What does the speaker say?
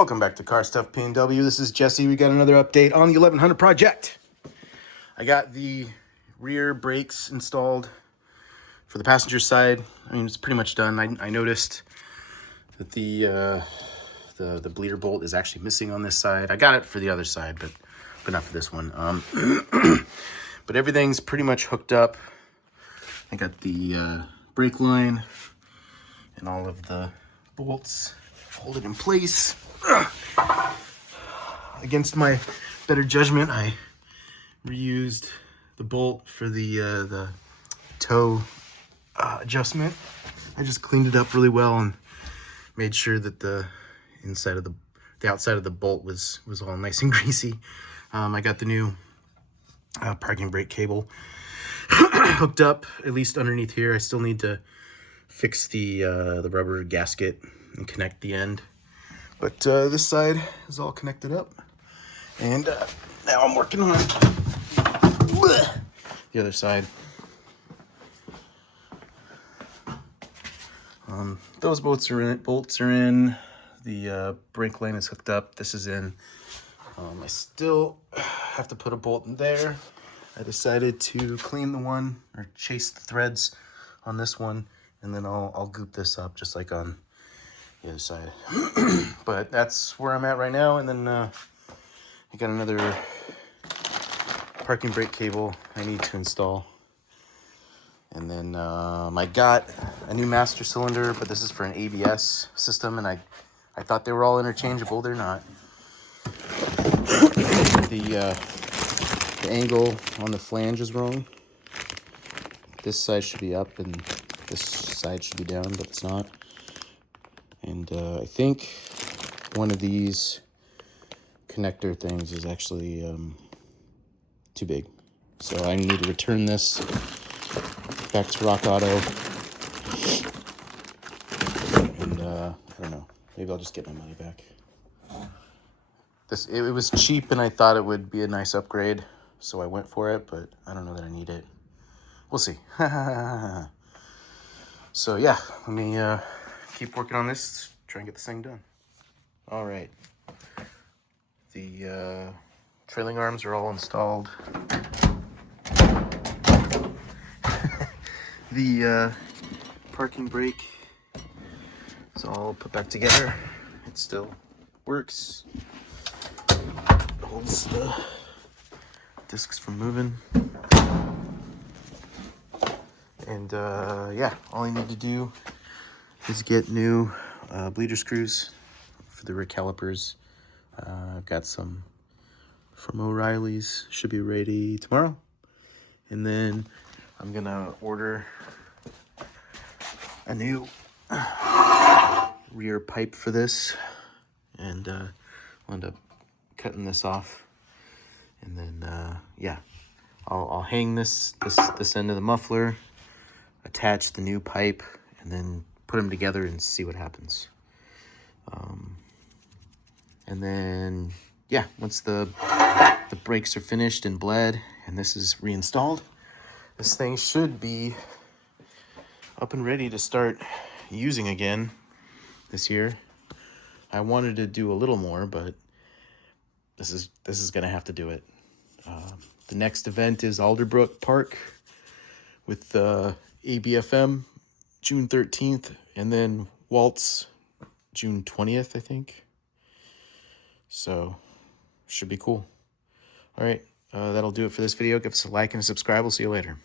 Welcome back to Car Stuff P&W. This is Jesse. We got another update on the 1100 project. I got the rear brakes installed for the passenger side. I mean, it's pretty much done. I noticed that the bleeder bolt is actually missing on this side. I got it for the other side, but not for this one. But everything's pretty much hooked up. I got the brake line and all of the bolts hold it in place. Against my better judgment, I reused the bolt for the toe adjustment. I just cleaned it up really well and made sure that the inside of the outside of the bolt was all nice and greasy. I got the new parking brake cable hooked up, at least underneath here. I still need to fix the rubber gasket and connect the end. But this side is all connected up. And now I'm working on the other side. Those bolts are in. The brake line is hooked up. This is in. I still have to put a bolt in there. I decided to clean the one or chase the threads on this one, and then I'll goop this up just like on the other side. But that's where I'm at right now. And then I got another parking brake cable I need to install. And then I got a new master cylinder, but this is for an ABS system, and I thought they were all interchangeable. They're not. The angle on the flange is wrong. This side should be up and this side should be down, but it's not. And I think one of these connector things is actually too big. So I need to return this back to Rock Auto. And I don't know, maybe I'll just get my money back. It was cheap and I thought it would be a nice upgrade, so I went for it, but I don't know that I need it. We'll see. So yeah, let me keep working on this, try and get this thing done. All right. The trailing arms are all installed. The parking brake is all put back together. It still works. Holds the discs from moving. And yeah, all I need to do is get new bleeder screws for the rear calipers. I've got some from O'Reilly's, should be ready tomorrow. And then I'm gonna order a new rear pipe for this, and I'll end up cutting this off. And then yeah, I'll hang this end of the muffler, attach the new pipe, and then put them together and see what happens. And then yeah, once the brakes are finished and bled and this is reinstalled, this thing should be up and ready to start using again this year. I wanted to do a little more, but this is gonna have to do it. The next event is Alderbrook Park with ABFM June 13th, and then Waltz June 20th, I think. So should be cool. All right, that'll do it for this video. Give us a like and a subscribe. We'll see you later.